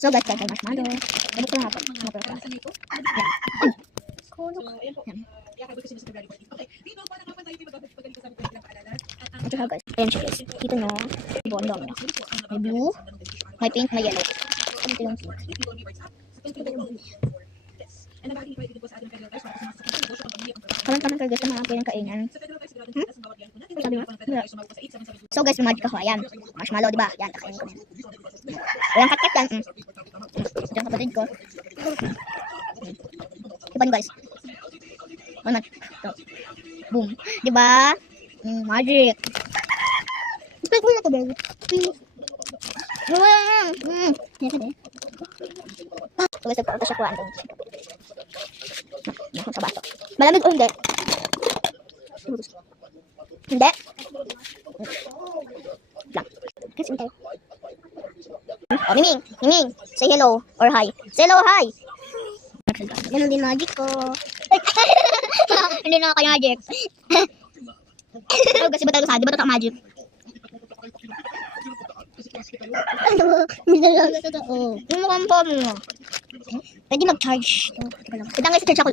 So guys, kaya marshmallow. Sabot ko lang ako. Ito siya guys. Ayan siya guys. Dito nyo. Bondong nyo. May blue. May pink. May yellow. Ito yung pink. Kalang-kalang kayo guys. Mga kailang kainan. Sabi mo? So guys, may magic ako. Ayan. Marshmallow, diba? Ayan, kakainin ko na yan. Walang kat-kat yan. Ito yung kapatid ko. Diba nyo guys? Ano? Ito. Boom. Diba? Magic. Expect mo na ito, baby. So guys, nagkaroon siya kuhaan doon. Nakon sa baso. Malamig o hindi? Hindi? Lang. Kasi hindi. Oh, Miming! Miming! Say hello or hi. Say hello, hi! Ganun din magic ko. Hindi na kayo magic. Oh, kasi ba tayo sa di ba ito magic? Ano? Minalaga sa tao. Yung mukhang po mo. Pwede mag-charge. Pwede nga isa-charge ako.